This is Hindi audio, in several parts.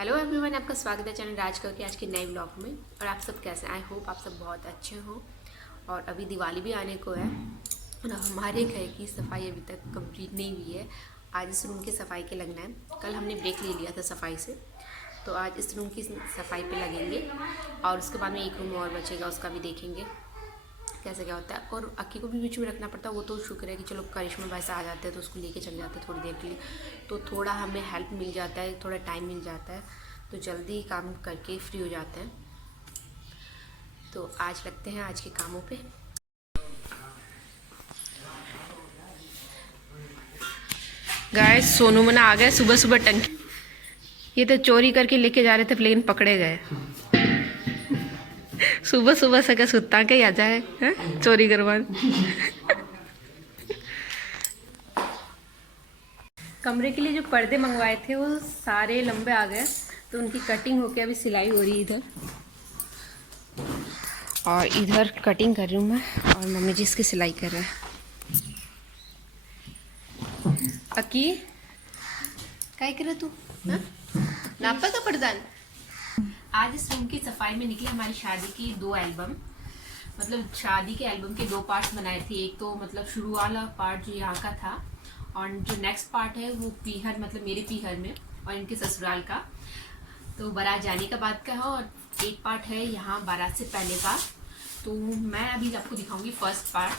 हेलो एवरीवन, आपका स्वागत है चैनल राज के आज के नए व्लॉग में। और आप सब कैसे हैं? आई होप आप सब बहुत अच्छे हो। और अभी दिवाली भी आने को है और हमारे घर की सफाई अभी तक कंप्लीट नहीं हुई है। आज इस रूम की सफाई के लगना है। कल हमने ब्रेक ले लिया था सफाई से, तो आज इस रूम की सफाई पे लगेंगे और उसके बाद में एक रूम और बचेगा, उसका भी देखेंगे कैसे क्या होता है। और अक्की को भी बीच में रखना पड़ता है। वो तो शुक्र है कि चलो करिश्मा भाई से आ जाते हैं तो उसको लेके चले जाते हैं थोड़ी देर के लिए, तो थोड़ा हमें हेल्प मिल जाता है, थोड़ा टाइम मिल जाता है, तो जल्दी काम करके फ्री हो जाते हैं। तो आज लगते हैं आज के कामों पे। गाइस, सोनू मना आ गए सुबह सुबह टंकी। ये तो चोरी करके लेके जा रहे थे, प्लेन पकड़े गए। सुबह सुबह से क्या सुता के आ जाए है? चोरी करवान। कमरे के लिए जो पर्दे मंगवाए थे वो सारे लंबे आ गए, तो उनकी कटिंग होके अभी सिलाई हो रही है इधर। और इधर कटिंग कर रही हूँ मैं और मम्मी जी इसकी सिलाई कर रहे हैं। अकी काय करे तू? नापा का पर्दान। आज इस रूम की सफाई में निकली हमारी शादी की 2 एल्बम। मतलब शादी के एल्बम के 2 पार्ट्स बनाए थे। एक तो मतलब शुरू वाला पार्ट जो यहाँ का था, और जो नेक्स्ट पार्ट है वो पीहर, मतलब मेरे पीहर में और इनके ससुराल का, तो बारात जाने का बाद का है। और एक पार्ट है यहाँ बारात से पहले का। तो मैं अभी आपको दिखाऊंगी फर्स्ट पार्ट।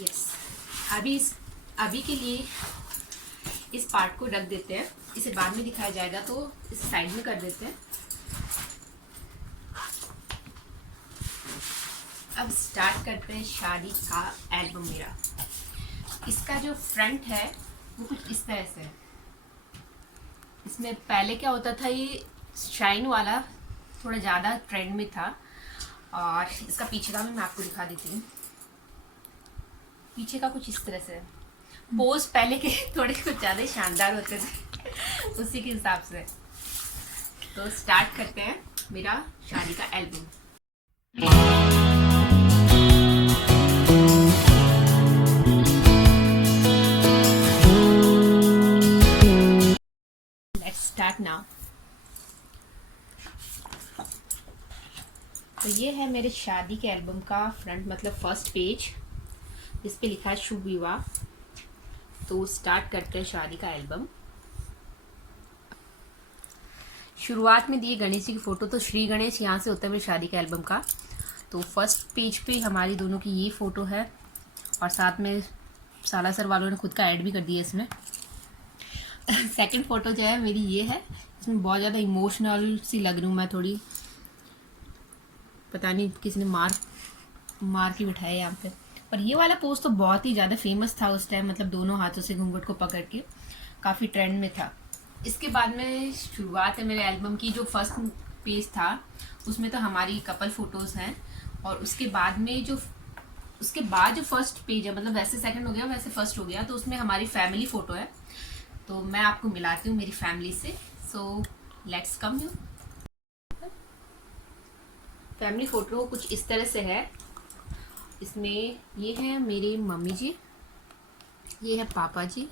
यस, अभी के लिए इस पार्ट को रख देते हैं, इसे बाद में दिखाया जाएगा, तो इस साइड में कर देते हैं। अब स्टार्ट करते हैं शादी का एल्बम मेरा। इसका जो फ्रंट है वो कुछ इस तरह से है। इसमें पहले क्या होता था, ये शाइन वाला थोड़ा ज़्यादा ट्रेंड में था। और इसका पीछे का मैं आपको दिखा देती हूँ। पीछे का कुछ इस तरह से है। पोज पहले के थोड़े कुछ ज़्यादा ही शानदार होते थे उसी के हिसाब से। तो स्टार्ट करते हैं मेरा शादी का एल्बम। Start now. तो ये है मेरे शादी के एल्बम का फ्रंट, मतलब फर्स्ट पेज, जिस पे लिखा है शुभ विवाह। तो स्टार्ट करते हैं शादी का एल्बम। शुरुआत में दिए गणेश जी की फोटो, तो श्री गणेश यहाँ से होता है मेरी शादी के एल्बम का। तो फर्स्ट पेज पे हमारी दोनों की ये फोटो है, और साथ में सालासर वालों ने खुद का ऐड भी कर दिया इसमें। सेकंड फोटो जो है मेरी ये है, इसमें बहुत ज़्यादा इमोशनल सी लग रही हूँ मैं थोड़ी। पता नहीं किसी ने मार के बिठाया यहाँ पे। पर ये वाला पोज तो बहुत ही ज़्यादा फेमस था उस टाइम, मतलब दोनों हाथों से घूंघट को पकड़ के काफ़ी ट्रेंड में था। इसके बाद में शुरुआत है मेरे एल्बम की। जो फर्स्ट पेज था उसमें तो हमारी कपल फोटोज़ हैं, और उसके बाद जो फर्स्ट पेज है, मतलब वैसे सेकंड हो गया वैसे फर्स्ट हो गया, तो उसमें हमारी फैमिली फ़ोटो है। तो मैं आपको मिलाती हूँ मेरी फैमिली से। So let's come you. Family photo कुछ इस तरह से है। इसमें ये है मेरी मम्मी जी, ये है पापा जी,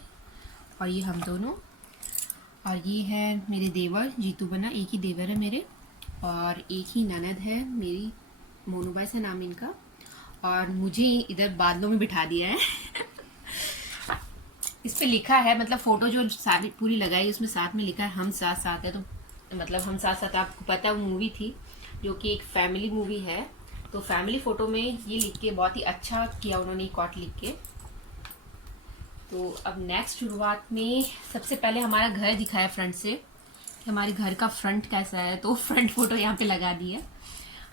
और ये हम दोनों, और ये है मेरे देवर जीतू बना, एक ही देवर है मेरे, और एक ही ननद है मेरी, मोनूबाई से नाम इनका। और मुझे इधर बादलों में बिठा दिया है। इस पे लिखा है, मतलब फोटो जो सारी पूरी लगाई उसमें साथ में लिखा है हम साथ साथ है। तो मतलब हम साथ साथ, आपको पता है वो मूवी थी जो कि एक फैमिली मूवी है। तो फैमिली फ़ोटो में ये लिख के बहुत ही अच्छा किया उन्होंने, कॉट लिख के। तो अब नेक्स्ट शुरुआत में सबसे पहले हमारा घर दिखाया फ्रंट से कि हमारे घर का फ्रंट कैसा है। तो फ्रंट फ़ोटो यहाँ पे लगा दी है।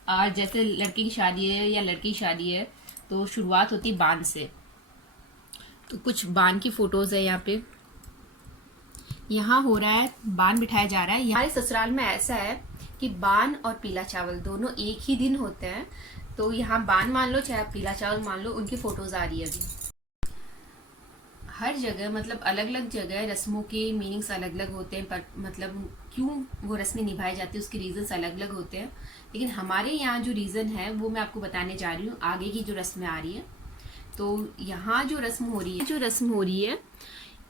और जैसे लड़के की शादी है या लड़की की शादी है तो शुरुआत होती है बान से। तो कुछ बान की फ़ोटोज़ है यहाँ पे। यहाँ हो रहा है बान बिठाया जा रहा है। हमारे ससुराल में ऐसा है कि बान और पीला चावल दोनों एक ही दिन होते हैं। तो यहाँ बान मान लो चाहे पीला चावल मान लो, उनकी फोटोज आ रही है अभी। हर जगह मतलब अलग अलग जगह रस्मों के मीनिंग्स अलग अलग होते हैं, पर मतलब क्यों वो रस्में निभाई जाती है उसके रीजंस अलग अलग होते हैं। लेकिन हमारे यहाँ जो रीज़न है वो मैं आपको बताने जा रही हूँ, आगे की जो रस्में आ रही है। तो यहाँ जो रस्म हो रही है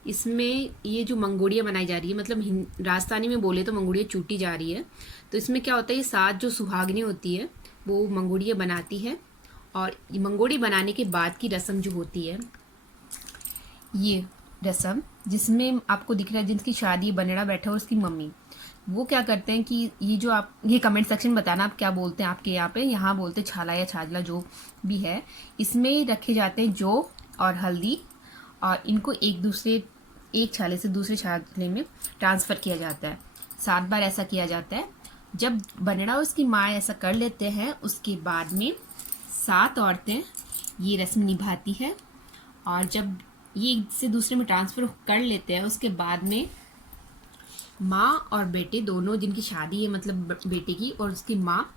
इसमें ये जो मंगोड़ियाँ बनाई जा रही है, मतलब राजस्थानी में बोले तो मंगोड़ियाँ चूटी जा रही है। तो इसमें क्या होता है, ये 7 जो सुहागिनी होती है वो मंगोड़ियाँ बनाती है, और मंगोड़ी बनाने के बाद की रस्म जो होती है, ये रस्म जिसमें आपको दिख रहा है जिनकी शादी बनड़ा बैठा है उसकी मम्मी, वो क्या करते हैं कि ये जो आप, ये कमेंट सेक्शन बताना आप क्या बोलते हैं आपके यहाँ पे। यहाँ बोलते छाला या छाजला जो भी है। इसमें रखे जाते हैं जौ और हल्दी, और इनको एक छाले से दूसरे छाले में ट्रांसफ़र किया जाता है। 7 बार ऐसा किया जाता है। जब बनड़ा और उसकी माँ ऐसा कर लेते हैं, उसके बाद में 7 औरतें ये रस्म निभाती है, और जब ये एक से दूसरे में ट्रांसफ़र कर लेते हैं, उसके बाद में माँ और बेटे दोनों, जिनकी शादी है मतलब बेटे की और उसकी माँ,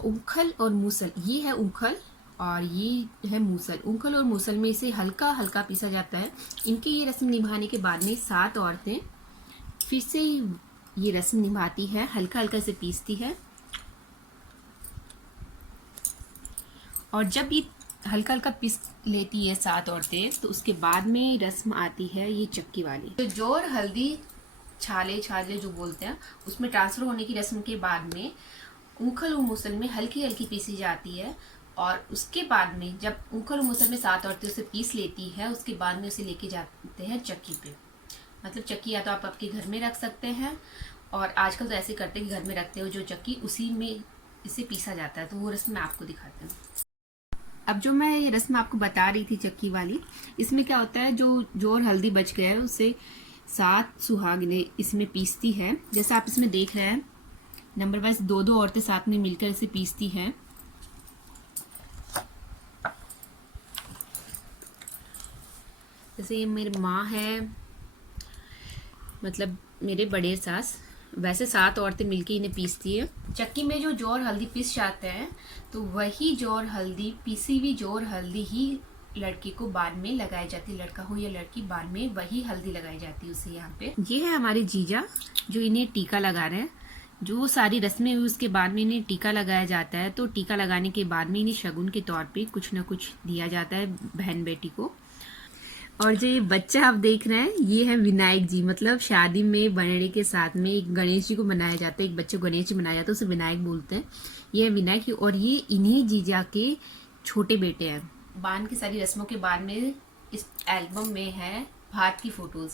ऊखल और मूसल, ये है ऊखल और ये है मूसल। ऊखल और मूसल में इसे हल्का हल्का पीसा जाता है। इनकी ये रस्म निभाने के बाद में 7 औरतें फिर से ये रस्म निभाती है, हल्का हल्का इसे पीसती है, और जब ये हल्का हल्का पीस लेती है 7 औरतें, तो उसके बाद में रस्म आती है ये चक्की वाली। तो जौ और हल्दी छाले छाले जो बोलते हैं, उसमें ट्रांसफ़र होने की रस्म के बाद में ऊखल और मूसल में हल्की हल्की पीसी जाती है, और उसके बाद में जब ऊखल और मूसल में 7 औरतें उसे पीस लेती है, उसके बाद में उसे लेके जाते हैं चक्की पे। मतलब चक्की या तो आप आपके घर में रख सकते हैं, और आजकल तो ऐसे करते हैं कि घर में रखते हो जो चक्की, उसी में इसे पीसा जाता है। तो वो रस्म मैं आपको दिखाती हूँ। अब जो मैं ये रस्म आपको बता रही थी चक्की वाली, इसमें क्या होता है, जो जौ और हल्दी बच गया है उसे 7 सुहागिनें इसमें पीसती है। जैसा आप इसमें देख रहे हैं, नंबर वाइज 2-2 औरतें साथ में मिलकर इसे पीसती हैं। जैसे ये मेरी माँ है, मतलब मेरे बड़े सास, वैसे 7 औरतें मिलके इन्हें पीसती है। चक्की में जो जौ और हल्दी पीस जाते हैं, तो वही जौ और हल्दी, पीसी हुई जौ और हल्दी ही लड़के को बाद में लगाई जाती है। लड़का हो या लड़की, बाद में वही हल्दी लगाई जाती है उसे यहाँ पे। ये है हमारे जीजा जो इन्हें टीका लगा रहे हैं। जो सारी रस्में हुई उसके बाद में इन्हें टीका लगाया जाता है। तो टीका लगाने के बाद में इन्हें शगुन के तौर पे कुछ ना कुछ दिया जाता है बहन बेटी को। और जो ये बच्चा आप देख रहे हैं, ये है विनायक जी। मतलब शादी में बनड़े के साथ में एक गणेश जी को बनाया जाता है, एक बच्चे को गणेश जी बनाया जाता है, उसे विनायक बोलते हैं। ये है विनायक, और ये इन्हीं जीजा के छोटे बेटे हैं। बांध की सारी रस्मों के बाद में इस एल्बम में है भात की फोटोज।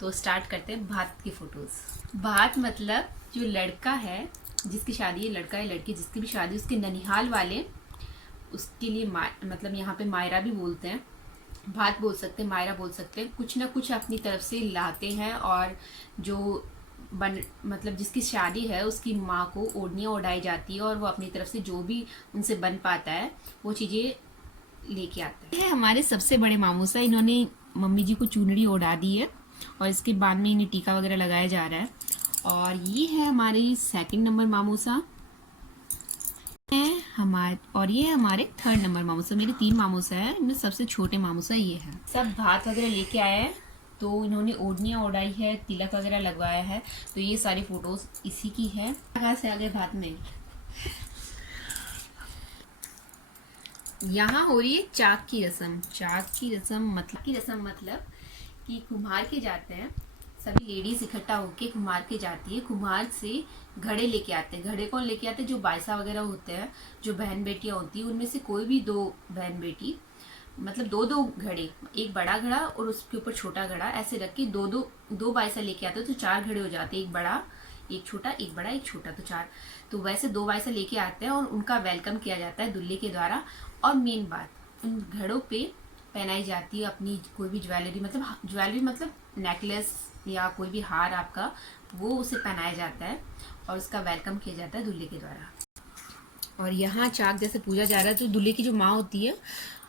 तो स्टार्ट करते हैं भात की फोटोज। भात मतलब जो लड़का है जिसकी शादी है, लड़का है लड़की जिसकी भी शादी, उसके ननिहाल वाले उसके लिए मतलब यहाँ पे मायरा भी बोलते हैं, भात बोल सकते हैं, मायरा बोल सकते हैं। कुछ ना कुछ अपनी तरफ से लाते हैं, और जो मतलब जिसकी शादी है उसकी माँ को ओढ़नियाँ ओढ़ाई जाती है, और वो अपनी तरफ से जो भी उनसे बन पाता है वो चीज़ें लेके आते हैं। ये हमारे सबसे बड़े मामूसा, इन्होंने मम्मी जी को चुनरी ओढ़ा दी है, और इसके बाद में इन्हें टीका वगैरह लगाया जा रहा है। और ये है हमारी 2nd नंबर मामूसा है हमारे, और ये हमारे 3rd नंबर मामूसा। मेरे 3 मामूसा है, इनमें सबसे छोटे मामूसा ये है। सब भात वगैरह लेके आए हैं, तो इन्होंने ओढ़नियाँ ओढ़ाई है, तिलक वगैरह लगवाया है। तो ये सारी फोटोज इसी की है। कहाँ से आ गए भात में? यहाँ हो रही है चाक की रस्म। चाक की रस्म मतलब कि कुम्हार के जाते हैं, सभी लेडीज इकट्ठा होके कुम्हार के जाती है। कुम्हार से घड़े लेके आते हैं। घड़े कौन लेके आते हैं? जो बायसा वगैरह होते हैं, जो बहन बेटियां होती हैं, उनमें से कोई भी 2 बहन बेटी, मतलब 2-2 घड़े, एक बड़ा घड़ा और उसके ऊपर छोटा घड़ा, ऐसे रख के 2 बायसा लेके आते हैं। तो 4 घड़े हो जाते हैं, एक बड़ा एक छोटा, एक बड़ा एक छोटा, तो 4। तो वैसे 2 बायसा लेके आते हैं, और उनका वेलकम किया जाता है दूल्हे के द्वारा। और मेन बात, उन घड़ों पे पहनाई जाती है अपनी कोई भी ज्वेलरी, मतलब नेकलेस या कोई भी हार आपका, वो उसे पहनाया जाता है, और उसका वेलकम किया जाता है दूल्हे के द्वारा। और यहाँ चाक जैसे पूजा जा रहा है, तो दूल्हे की जो माँ होती है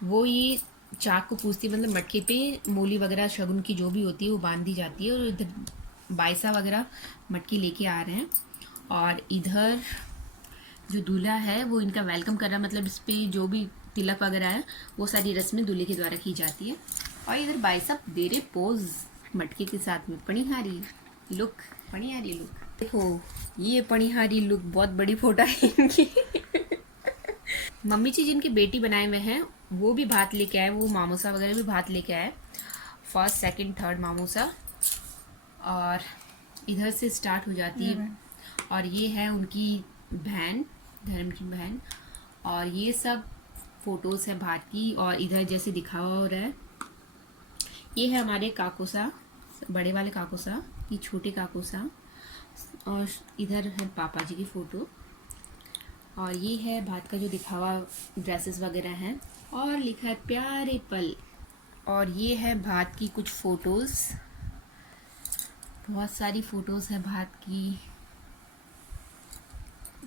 वो ये चाक को पूजती है, मतलब मटके पे मूली वगैरह शगुन की जो भी होती है वो बांध दी जाती है। और इधर बायसा वगैरह मटके लेके आ रहे हैं, और इधर जो दूल्हा है वो इनका वेलकम कर रहा है, मतलब इस पे जो भी तिलक वगैरह है वो सारी रस्में दूल्हे के द्वारा की जाती है। और इधर बायसा दे रहे पोज मटके के साथ में, पणिहारी लुक। देखो ये पणिहारी लुक, बहुत बड़ी फोटो है इनकी। मम्मी जी जिनकी बेटी बनाए हुए हैं वो भी भात लेके आए, वो मामूसा वगैरह भी भात लेके आए। फर्स्ट सेकंड थर्ड मामूसा, और इधर से स्टार्ट हो जाती है। और ये है उनकी बहन, धर्म की बहन, और ये सब फोटोज़ है भात की। और इधर जैसे दिखावा हो रहा है, ये है हमारे काकोसा, बड़े वाले काकोसा, ये छोटे काकोसा, और इधर है पापा जी की फ़ोटो। और ये है भात का जो दिखावा ड्रेसेस वगैरह हैं, और लिखा है प्यारे पल। और ये है भात की कुछ फ़ोटोज़, बहुत सारी फ़ोटोज़ है भात की।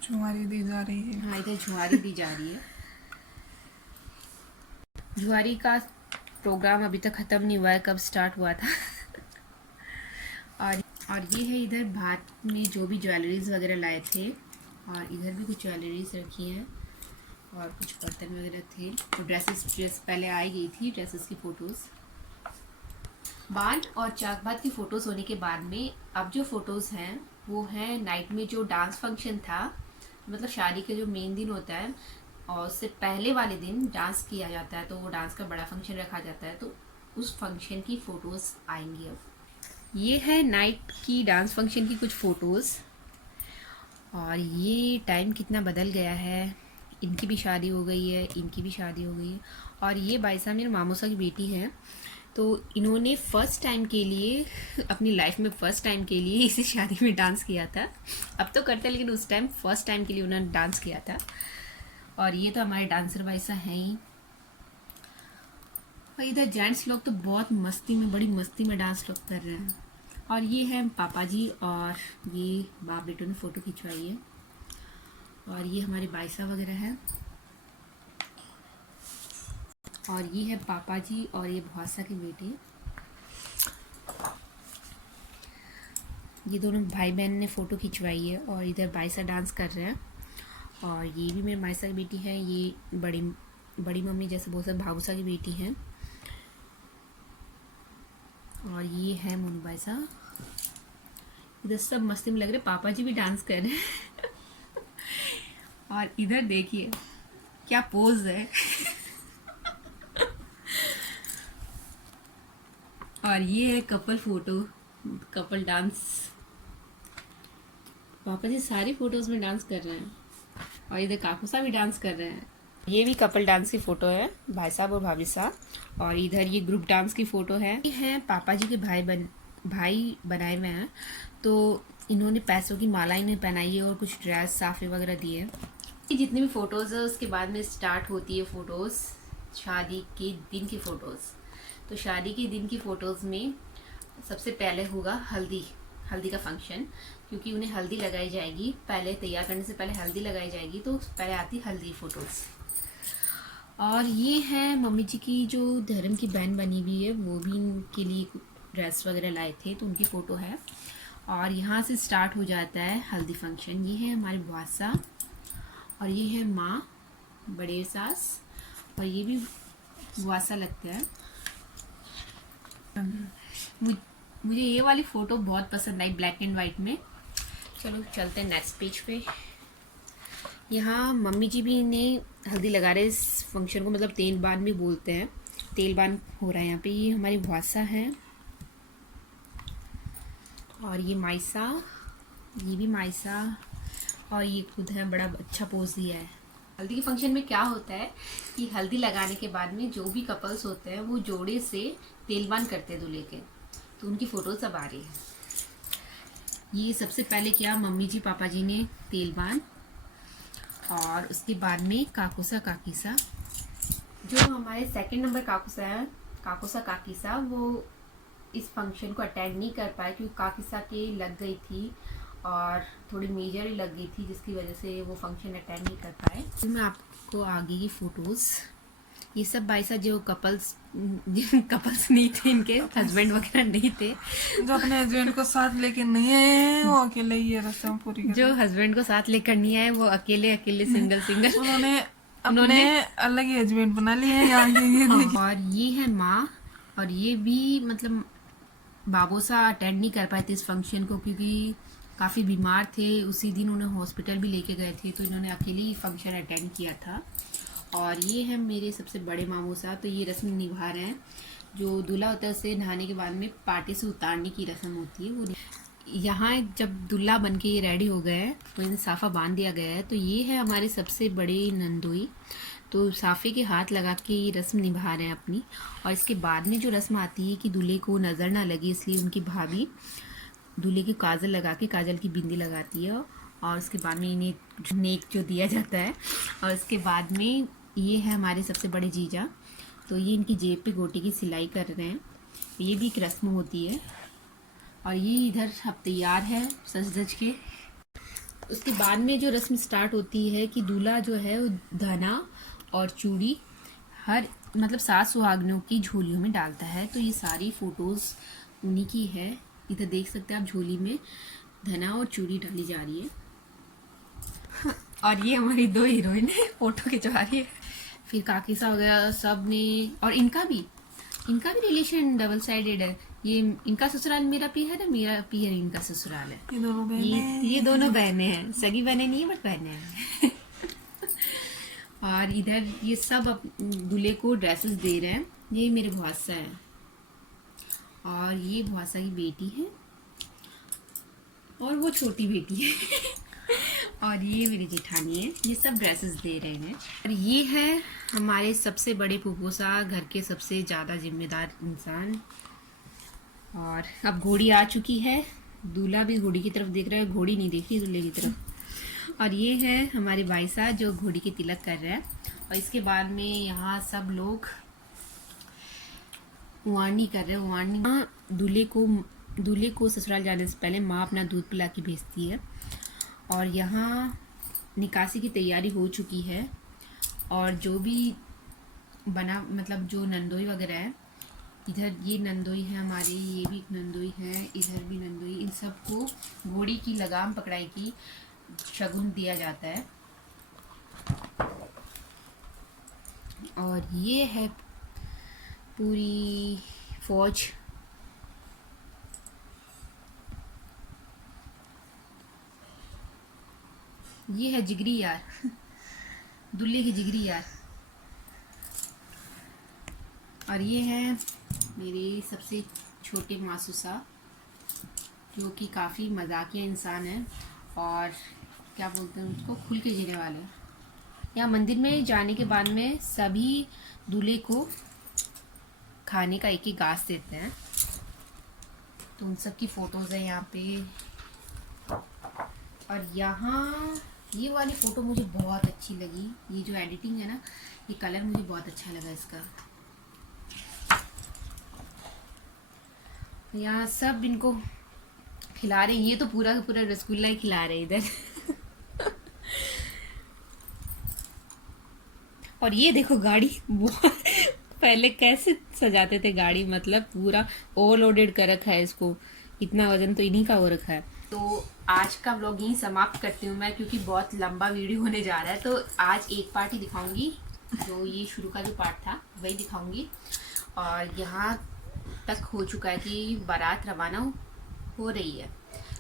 जुआरी दी जा रही है। हाँ, इधर जुआरी दी जा रही है। जुआरी का प्रोग्राम अभी तक ख़त्म नहीं हुआ है, कब स्टार्ट हुआ था। और ये है इधर भात में जो भी ज्वेलरीज वगैरह लाए थे, और इधर भी कुछ ज्वेलरीज रखी हैं, और कुछ बर्तन वगैरह थे। तो ड्रेस पहले आई गई थी, ड्रेसेस की फ़ोटोज़। बान और चाकबाद की फ़ोटोज़ होने के बाद में अब जो फ़ोटोज़ हैं वो है नाइट में जो डांस फंक्शन था, मतलब शादी के जो मेन दिन होता है और उससे पहले वाले दिन डांस किया जाता है, तो वो डांस का बड़ा फंक्शन रखा जाता है, तो उस फंक्शन की फ़ोटोज़ आएंगी। अब ये है नाइट की डांस फंक्शन की कुछ फ़ोटोज़। और ये टाइम कितना बदल गया है, इनकी भी शादी हो गई है, इनकी भी शादी हो गई है। और ये भाई साहब मेरे मामूसा की बेटी हैं, तो इन्होंने फ़र्स्ट टाइम के लिए अपनी लाइफ में फ़र्स्ट टाइम के लिए इसी शादी में डांस किया था। अब तो करते हैं, लेकिन उस टाइम फ़र्स्ट टाइम के लिए उन्होंने डांस किया था। और ये तो हमारे डांसर भाई साहब हैं ही। और इधर जेंट्स लोग तो बहुत मस्ती में, बड़ी मस्ती में डांस लोग कर रहे हैं। और ये है पापा जी, और ये बाप बेटों ने फ़ोटो खिंचवाई है। और ये हमारे भाई साहब वगैरह हैं। और ये है पापा जी और ये भौसा की बेटी। ये दोनों भाई बहन ने फ़ोटो खिंचवाई है, और इधर भाई साहब डांस कर रहे हैं। और ये भी मेरे मायसा की बेटी है, ये बड़ी मम्मी जैसे बहुत सारे भावसा की बेटी हैं। और ये है मोनू भाई साहब। इधर सब मस्ती में लग रहे, पापा जी भी डांस कर रहे हैं। और इधर देखिए क्या पोज है। और ये है कपल फोटो, कपल डांस। पापा जी सारी फोटोज में डांस कर रहे हैं, और इधर काकूसा भी डांस कर रहे हैं। ये भी कपल डांस की फोटो है, भाई साहब और भाभी साहब। और इधर ये ग्रुप डांस की फोटो है। ये है पापा जी के भाई बनाए हुए हैं, तो इन्होंने पैसों की माला इन्हें पहनाई है और कुछ ड्रेस साफे वगैरह दिए। ये जितनी भी फोटोज़ है उसके बाद में स्टार्ट होती है फ़ोटोज़, शादी के दिन की फ़ोटोज़। तो शादी के दिन की फ़ोटोज़ में सबसे पहले होगा हल्दी का फंक्शन, क्योंकि उन्हें हल्दी लगाई जाएगी। पहले तैयार करने से पहले हल्दी लगाई जाएगी, तो पहले आती हल्दी फ़ोटोज़। और ये है मम्मी जी की जो धर्म की बहन बनी हुई है, वो भी इनके लिए ड्रेस वगैरह लाए थे, तो उनकी फ़ोटो है। और यहाँ से स्टार्ट हो जाता है हल्दी फंक्शन। ये है हमारे बुआसा, और ये है माँ, बड़े सास, और ये भी बुआसा लगता है। मुझे ये वाली फ़ोटो बहुत पसंद आई, ब्लैक एंड वाइट में। चलो चलते हैं नेक्स्ट पेज पे। यहाँ मम्मी जी भी इन्हें हल्दी लगा रहे इस फंक्शन को, मतलब तेलबान भी बोलते हैं, तेलबान हो रहा है यहाँ पे। ये हमारी बुआसा है, और ये मायसा, ये भी मायसा, और ये खुद है, बड़ा अच्छा पोज दिया है। हल्दी के फंक्शन में क्या होता है कि हल्दी लगाने के बाद में जो भी कपल्स होते हैं वो जोड़े से तेलबान करते हैं दूल्हे के, तो उनकी फ़ोटो सब आ रही है। ये सबसे पहले किया मम्मी जी पापा जी ने तेलबान, और उसके बाद में काकूसा काकीसा, जो हमारे सेकंड नंबर काकूसा है, काकूसा काकीसा, वो इस फंक्शन को अटेंड नहीं कर पाए क्योंकि काकीसा के लग गई थी और थोड़ी मेजर ही लग गई थी, जिसकी वजह से वो फंक्शन अटेंड नहीं कर पाए। तो मैं आपको आगे की फ़ोटोज़, ये सब भाई साहब जो कपल्स नहीं थे, इनके हस्बैंड वगैरह नहीं थे, जो अपने हस्बैंड को साथ लेके नहीं आए वो अकेले ही ये रस्म पूरी कर, जो हस्बैंड को साथ लेकर नहीं आए वो अकेले सिंगल उन्होंने अलग ही हस्बैंड बना लिए हैं यहाँ के। ये और ये है माँ, और ये भी मतलब बाबूसा अटेंड नहीं कर पाए थे इस फंक्शन को क्योंकि काफ़ी बीमार थे। उसी दिन उन्हें हॉस्पिटल भी लेके गए थे, तो इन्होंने अकेले ही फंक्शन अटेंड किया था। और ये है मेरे सबसे बड़े मामू साहब, तो ये रस्म निभा रहे हैं। जो दूल्हा होता है उसे नहाने के बाद में पार्टी से उतारने की रस्म होती है वो। यहाँ जब दूल्हा बन के ये रेडी हो गए हैं तो इन्हें साफ़ा बांध दिया गया है। तो ये है हमारे सबसे बड़े नंदोई। तो साफ़े के हाथ लगा के ये रस्म निभा रहे हैं अपनी। और इसके बाद में जो रस्म आती है कि दूल्हे को नज़र ना लगे, इसलिए उनकी भाभी दूल्हे के काजल लगा के काजल की बिंदी लगाती है। और उसके बाद में इन्हें नेक जो दिया जाता है। और उसके बाद में ये है हमारे सबसे बड़े जीजा। तो ये इनकी जेब पे गोटी की सिलाई कर रहे हैं। ये भी एक रस्म होती है। और ये इधर अब तैयार है सज धज के। उसके बाद में जो रस्म स्टार्ट होती है कि दूल्हा जो है वो धना और चूड़ी हर मतलब 7 सुहागनों की झोलियों में डालता है। तो ये सारी फ़ोटोज़ उन्हीं की है। इधर देख सकते हैं आप, झोली में धना और चूड़ी डाली जा रही है। और ये हमारी 2 हीरोइन है, फ़ोटो खिंचवा रही है। फिर काकी साहब वगैरह सब ने, और इनका भी रिलेशन डबल साइडेड है। ये इनका ससुराल मेरा पीहर है, मेरा पीहर इनका ससुराल है। ये दोनों बहनें हैं, सगी बहनें नहीं है बट बहनें हैं। और इधर ये सब दूल्हे को ड्रेसेस दे रहे हैं। ये मेरे भौसा है और ये भौसा की बेटी है और वो छोटी बेटी है। और ये मेरी जेठानी है। ये सब ड्रेसेस दे रहे हैं। और ये है हमारे सबसे बड़े फूफोसा, घर के सबसे ज़्यादा जिम्मेदार इंसान। और अब घोड़ी आ चुकी है। दूल्हा भी घोड़ी की तरफ देख रहा है, घोड़ी नहीं देख रही दूल्हे की तरफ। और ये है हमारे भाई साहब जो घोड़ी की तिलक कर रहे हैं। और इसके बाद में यहाँ सब लोग वाणी कर रहे हैं। वाणी दूल्हे को ससुराल जाने से पहले माँ अपना दूध पिला के भेजती है। और यहाँ निकासी की तैयारी हो चुकी है। और जो भी बना मतलब जो नंदोई वगैरह है, इधर ये नंदोई है हमारी, ये भी नंदोई है, इधर भी नंदोई, इन सबको घोड़ी की लगाम पकड़ाई की शगुन दिया जाता है। और ये है पूरी फौज। ये है जिगरी यार, दूल्हे की जिगरी यार। और ये है मेरे सबसे छोटे मासूसा जो कि काफ़ी मजाकिया इंसान है और क्या बोलते हैं उसको, खुल के जीने वाले। यहाँ मंदिर में जाने के बाद में सभी दूल्हे को खाने का एक घास देते हैं। तो उन सब की फ़ोटोज़ है यहाँ पे। और यहाँ ये वाली फ़ोटो मुझे बहुत अच्छी लगी। ये जो एडिटिंग है ना, ये कलर मुझे बहुत अच्छा लगा इसका। यहाँ सब इनको खिला रहे हैं। ये तो पूरा का पूरा रसगुल्ला ही खिला रहे हैं इधर। और ये देखो गाड़ी, पहले कैसे सजाते थे गाड़ी, मतलब पूरा ओवरलोडेड कर रखा है इसको। इतना वजन तो इन्हीं का हो रखा है। तो आज का व्लॉग यहीं समाप्त करती हूँ मैं, क्योंकि बहुत लंबा वीडियो होने जा रहा है। तो आज एक पार्ट ही दिखाऊंगी, जो ये शुरू का जो पार्ट था वही दिखाऊंगी। और यहाँ तक हो चुका है कि बारात रवाना हो रही है।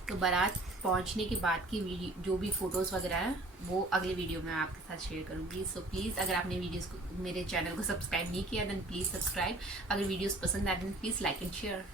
तो बारात पहुंचने के बाद की वीडियो जो भी फ़ोटोज़ वगैरह है वो अगले वीडियो में आपके साथ शेयर करूंगी। सो प्लीज़ अगर आपने वीडियोस को, मेरे चैनल को सब्सक्राइब नहीं किया देन प्लीज़ सब्सक्राइब। अगर वीडियोस पसंद आए then please like and share.